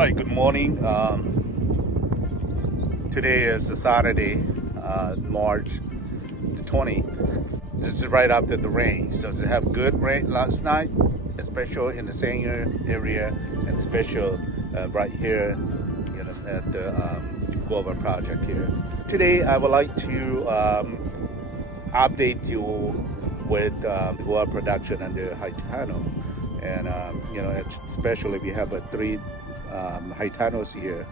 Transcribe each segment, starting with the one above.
Hi, good morning. Today is a Saturday, March the 20th. This is right after the rain. So to have good rain last night, especially in the Sanger area, and special right here, at the Guava project here. Today, I would like to update you with the Guava production under Haitano. And especially we have three Haitanos here,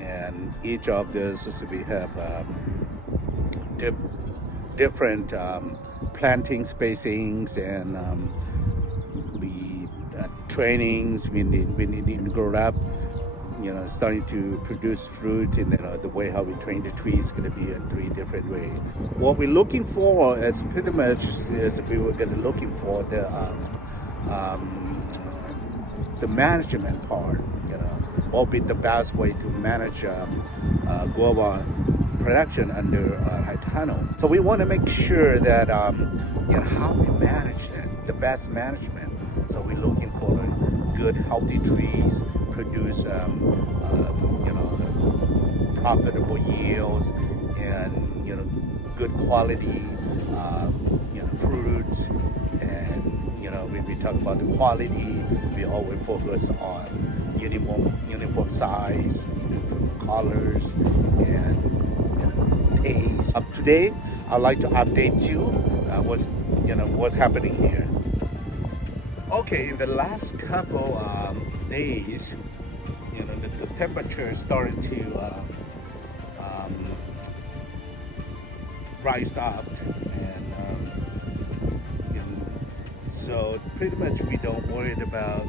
and each of this we have different planting spacings and we trainings. We need to grow up. Starting to produce fruit, and the way how we train the trees is going to be in three different ways. What we're looking for is pretty much is we were going to looking for the management part. What would be the best way to manage guava production under Haitano. So we want to make sure that how we manage that, the best management. So we're looking for good, healthy trees, produce profitable yields, and good quality fruits. And when we talk about the quality, we always focus on uniform size, colors, and taste. Today, I'd like to update you what's happening here. Okay, in the last couple days, the temperature started to rise up, and so pretty much we don't worry about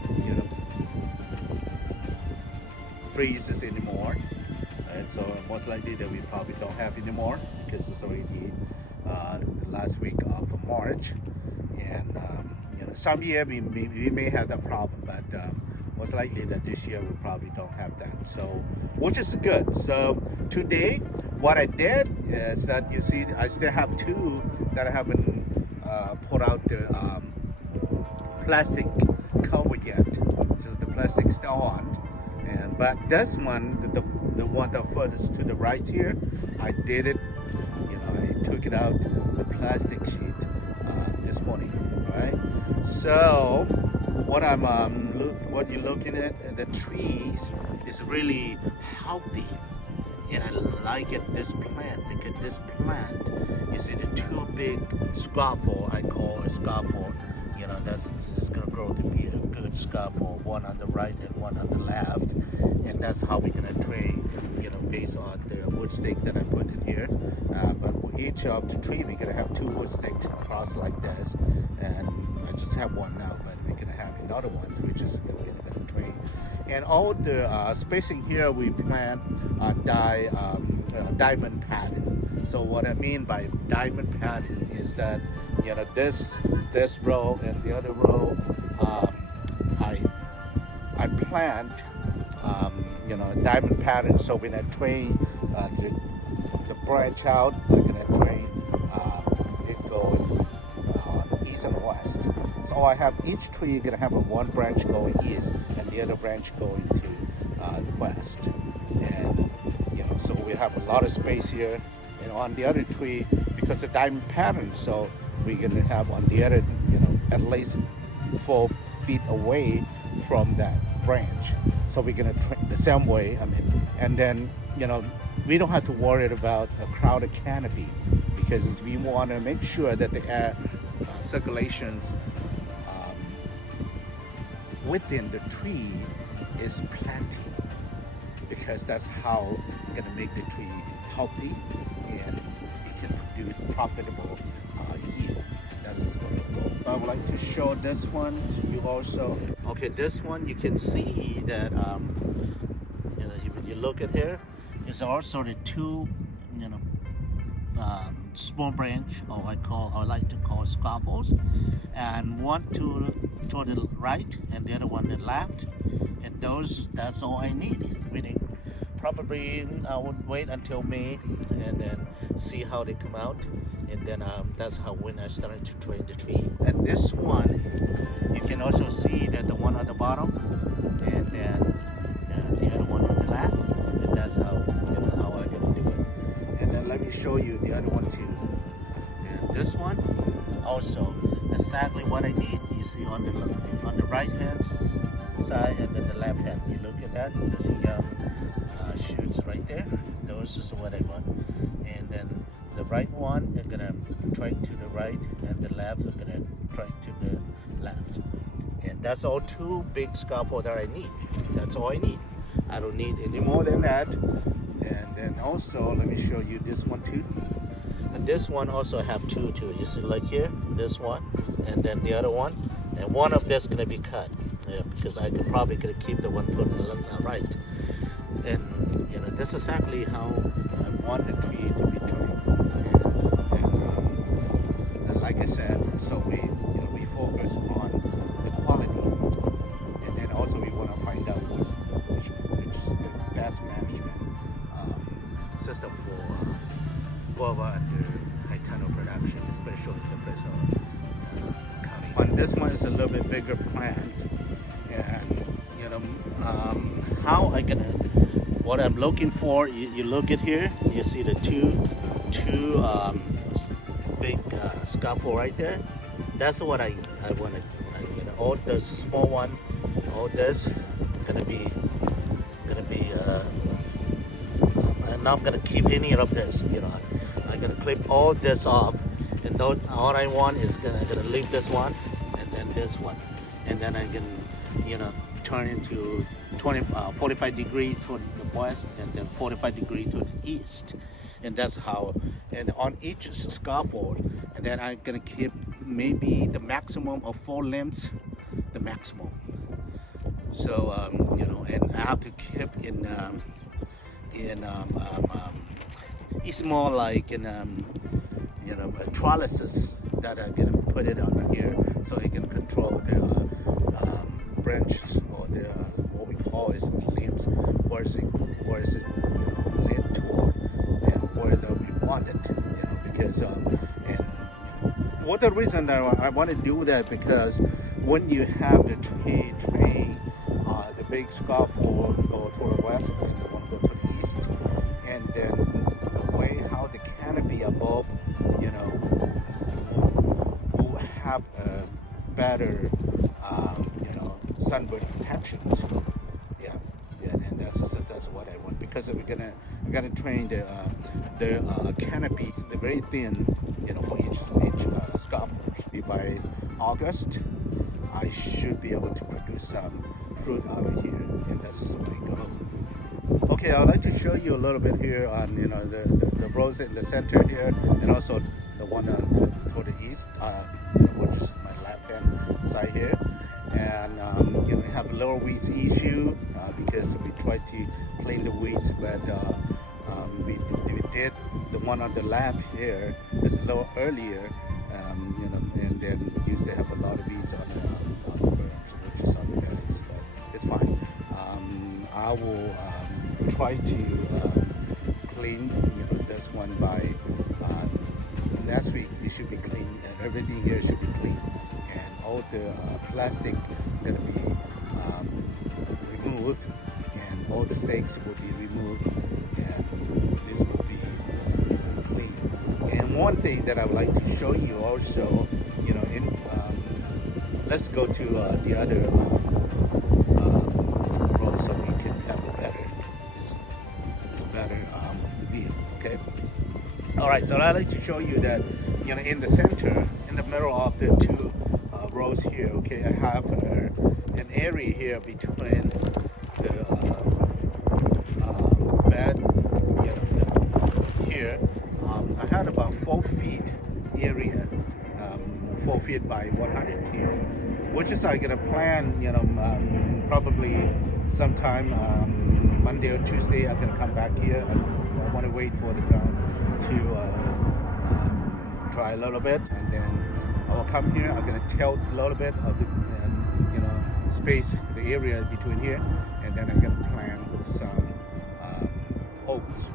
freezes anymore, and so most likely that we probably don't have anymore because it's already the last week of March, and some year we may have that problem, but most likely that this year we probably don't have that, so which is good. So today what I did is that, you see, I still have two that I haven't put out the plastic cover yet, so the plastic still on. And but this one, the one that furthest to the right here, I did it. I took it out the plastic sheet this morning. Right. So what what you're looking at, the trees is really healthy, and I like it. This plant, because this plant, you see the two big scaffold, I call a scaffold. That's just gonna grow to be a good scaffold, one on the right and one on the left, and that's how we're gonna train, based on the wood stick that I put in here. But for each of the tree, we're gonna have two wood sticks across like this, and I just have one now, but we're gonna have another one, so we're just gonna train. And all the spacing here, we plant diamond pattern. So what I mean by diamond pattern is that this row and the other row, I plant diamond pattern. So when I train the branch out, I'm gonna train it going east and west. So I have each tree gonna have one branch going east and the other branch going to the west. And so we have a lot of space here. And on the other tree, because of diamond pattern, so we're gonna have on the other, at least 4 feet away from that branch. So we're gonna train the same way. And then we don't have to worry about a crowded canopy, because we want to make sure that the air circulations within the tree is plenty, because that's how we're gonna make the tree healthy and it can produce profitable yield. That's just what it goes. I would like to show this one to you also. Okay, this one you can see that if you look at here, it's also the two small branch, or I like to call scaffolds, and one to the right and the other one to the left, and that's all I need. Meaning probably I would wait until May and then see how they come out, and then that's how when I started to train the tree. And this one, you can also see that the one at the bottom, and then the other one on the left, and that's how how I'm gonna do it. And then let me show you the other one too. And this one also exactly what I need. You see on the right hand side and then the left hand. You look at that. You see shoots right there. Those is what I want. And then the right one is gonna track to the right, and the left is gonna track to the left. And that's all two big scaffold that I need. That's all I need. I don't need any more than that. And then also let me show you this one too. And this one also have two too. You see like here, this one, and then the other one. And one of this gonna be cut. Yeah, because I could probably gonna keep the one to the right. And this is exactly how I want the tree to be trained. And like I said, so we focus on the quality, and then also we want to find out which is the best management system for guava under high tunnel production, especially in the Fresno County. On this one is a little bit bigger plant, and how I gonna, what I'm looking for, you look at here, you see the two big scalpel right there. That's what I wanted. All this small one, all this gonna be I'm not gonna keep any of this. I'm gonna clip all this off, and all I want is gonna leave this one and then this one, and then I can turn into 45 degrees toward the west, and then 45 degrees to the east. And that's how, and on each scaffold, and then I'm gonna keep maybe the maximum of 4 limbs, the maximum. So and I have to keep it's more like trellises that I'm gonna put it on here, so you can control the branches, or the what we call is limbs, where is it lean toward, and where we want it, because and what the reason that I want to do that, because when you have the tree train, the big scaffold go to the west and the one go to the east, and then the way how the canopy above will have a better sunburn protection. Yeah, and that's what I want, because we're gonna train the canopies, the very thin, for each scalpel. By August, I should be able to produce some fruit out of here, and that's just my goal. Okay, I'd like to show you a little bit here on the rows in the center here, and also the one toward the east, which is my left hand side here. And we have a little weeds issue, because we tried to clean the weeds, but we did the one on the left here. It's a little earlier, and then we used to have a lot of weeds on the berms, which is on the beds, but it's fine. I will try to clean this one by next week. It should be clean, and everything here should be clean, and all the plastic gonna be removed, and all the stakes will be removed, and this will be clean. And one thing that I would like to show you also, let's go to the other row, so we can have a better view. Okay. All right. So I'd like to show you that in the center, in the middle of the two rows here. Okay, I have an area here between the bed. Here, I had about 4 feet area, 4 feet by 100 here, which is I'm gonna plan. Probably sometime Monday or Tuesday. I'm gonna come back here. I want to wait for the ground to dry a little bit, and then I will come here. I'm gonna tilt a little bit of the space, the area between here, and then I'm gonna plant some oats.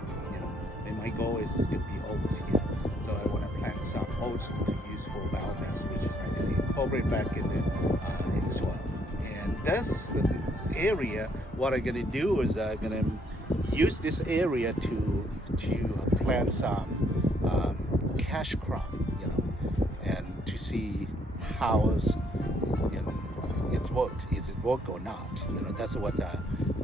And my goal is it's gonna be oats here. So I want to plant some oats to use for biomass, which is I'm gonna incorporate back in the soil. And this is the area. What I'm gonna do is I'm gonna use this area to plant some cash crop, and to see how it worked. Is it work or not? That's what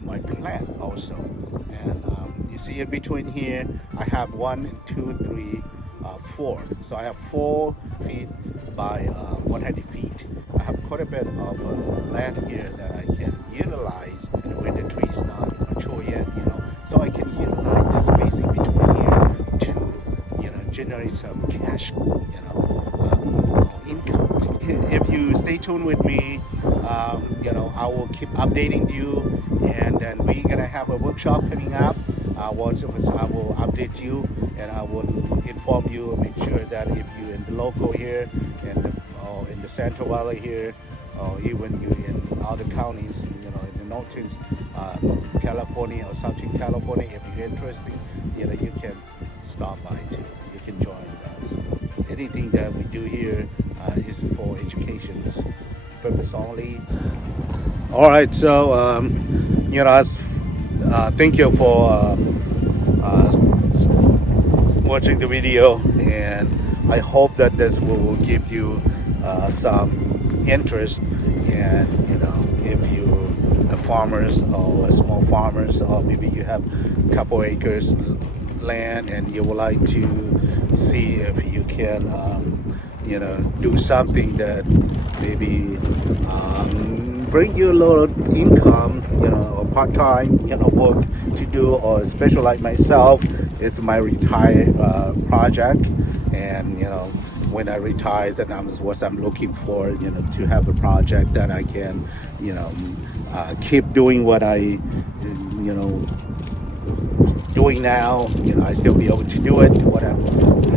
my plan also. And you see in between here, I have 1, 2, 3, 4. So I have 4 feet by 100 feet. I have quite a bit of land here that I can utilize, and when the tree is not mature yet, so I can utilize this spacing between here to, generate some cash, income. If you stay tuned with me, I will keep updating you, and then we're gonna have a workshop coming up. I will update you, and I will inform you, make sure that if you're in the local here, or in the Central Valley here, or even you in other counties, in the northern California or Southern California, if you're interested, you can stop by too. You can join us. Anything that we do here is for education purpose only. All right, so thank you for watching the video, and I hope that this will give you some interest. And if you are farmers or small farmers, or maybe you have a couple acres land and you would like to see if you can do something that maybe bring you a little income, or part-time, work to do, or especially like myself, it's my retired project. And when I retire, then I'm what I'm looking for, to have a project that I can keep doing what I doing now. I still be able to do it, what I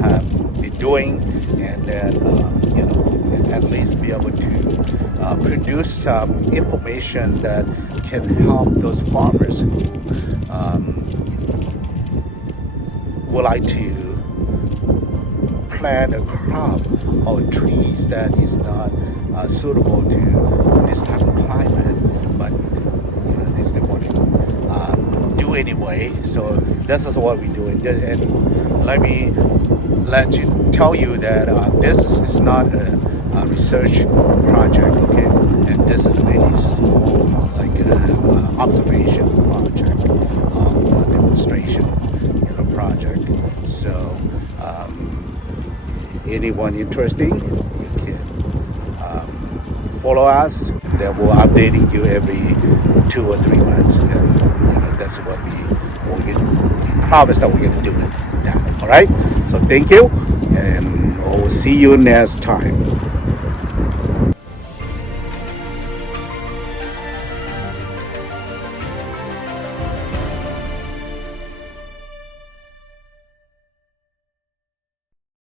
have been doing, and then at least be able to produce some information that can help those farmers who would like to plant a crop or trees that is not suitable to this type of climate, but they still want to do anyway. So this is what we're doing. And let me tell you that this is not a research project, okay? And this is really small, like an observation project, demonstration, project. So anyone interesting, you can follow us. That we're updating you every 2 or 3 months, and that's what we promise that we're going to do it now. All right. So thank you, and we'll see you next time.